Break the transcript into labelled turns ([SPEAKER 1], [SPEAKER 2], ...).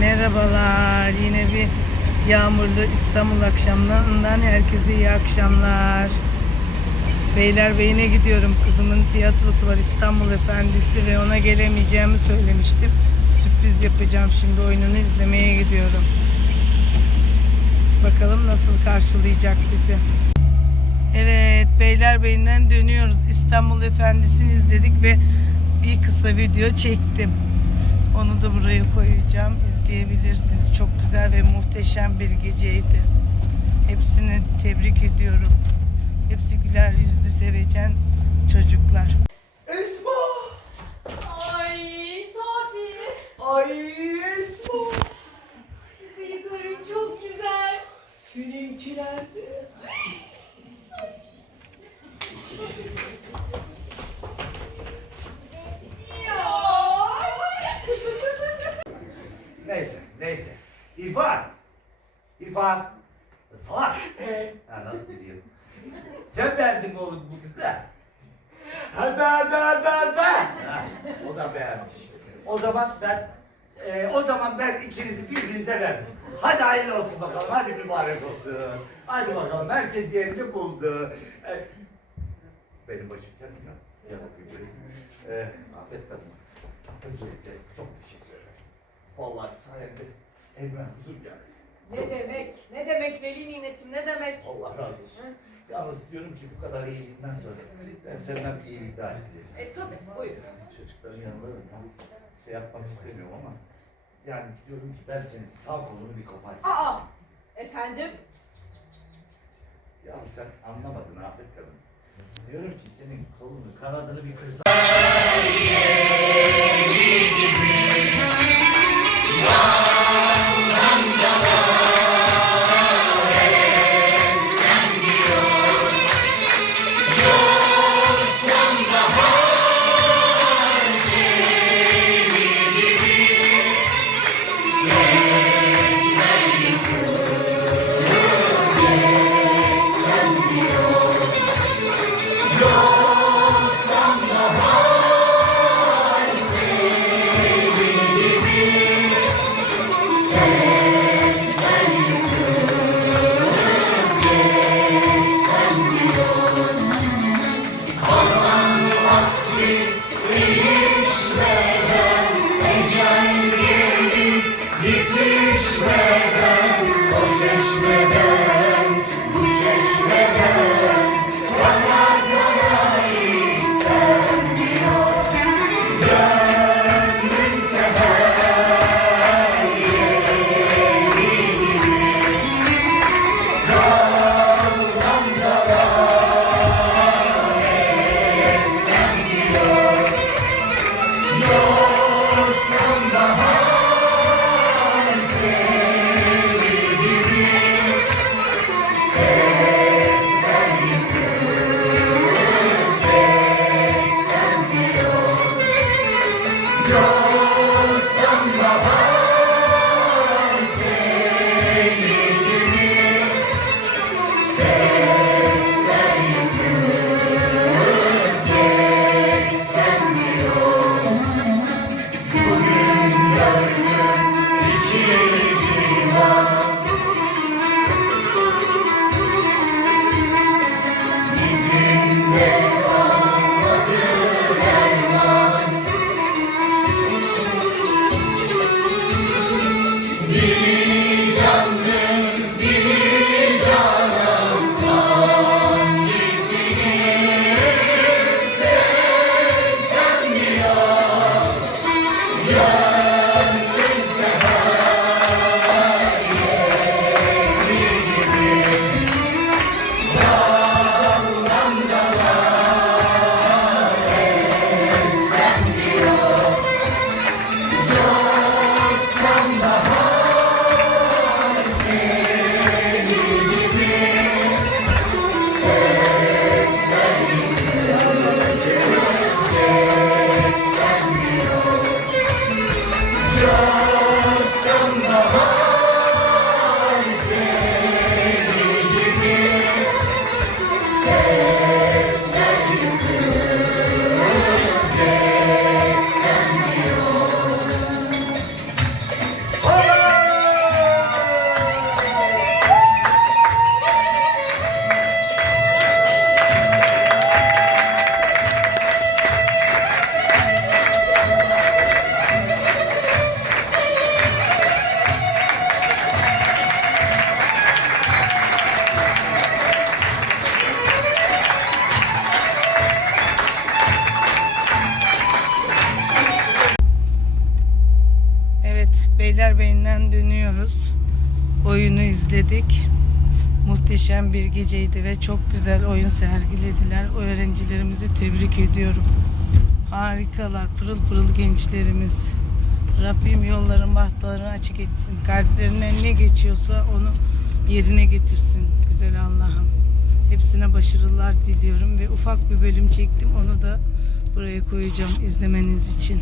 [SPEAKER 1] Merhabalar. Yine bir yağmurlu İstanbul akşamlarından herkese iyi akşamlar. Beylerbeyi'ne gidiyorum. Kızımın tiyatrosu var İstanbul Efendisi ve ona gelemeyeceğimi söylemiştim. Sürpriz yapacağım şimdi oyununu izlemeye gidiyorum. Bakalım nasıl karşılayacak bizi. Evet Beylerbeyi'nden dönüyoruz. İstanbul Efendisi'ni izledik ve bir kısa video çektim. Onu da buraya koyacağım. İzleyebilirsiniz. Çok güzel ve muhteşem bir geceydi. Hepsini tebrik ediyorum. Hepsi güler yüzlü, sevecen çocuklar.
[SPEAKER 2] İrfan! Salak! ha, nasıl biliyor? Sen beğendin mi oğlum bu kızı? Ha, be, be, be, be. Ha, o da beğenmiş. O zaman ben e, o zaman ben ikinizi birbirinize verdim. Hadi hayırlı olsun bakalım. Hadi mübarek olsun. Hadi bakalım. Herkes yerini buldu. E, benim başım yanıyor. Gel bakayım. E, Afet Kadın. Öncelikle çok teşekkür ederim. Vallahi sayende evime huzur geldi.
[SPEAKER 3] Ne demek? Ne demek veli nimetim ne demek?
[SPEAKER 2] Allah razı olsun. Yalnız diyorum ki bu kadar iyiliğinden sonra ben senden bir iyilik daha isteyeceğim.
[SPEAKER 3] E tabii buyur.
[SPEAKER 2] Çocukların yanında da tam şey yapmak istemiyorum ama yani diyorum ki ben senin sağ kolunu bir koparsam.
[SPEAKER 3] Aa! Efendim?
[SPEAKER 2] Ya sen anlamadın Afet Kadın. Diyorum ki senin kolunu, kanadını bir kırsam.
[SPEAKER 1] Jesus. Thank you. Beylerbeyi'nden dönüyoruz. Oyunu izledik. Muhteşem bir geceydi ve çok güzel oyun sergilediler. Öğrencilerimizi tebrik ediyorum. Harikalar, pırıl pırıl gençlerimiz. Rabbim yolların bahtlarını açık etsin. Kalplerine ne geçiyorsa onu yerine getirsin. Güzel Allah'ım. Hepsine başarılar diliyorum ve ufak bir bölüm çektim. Onu da buraya koyacağım izlemeniz için.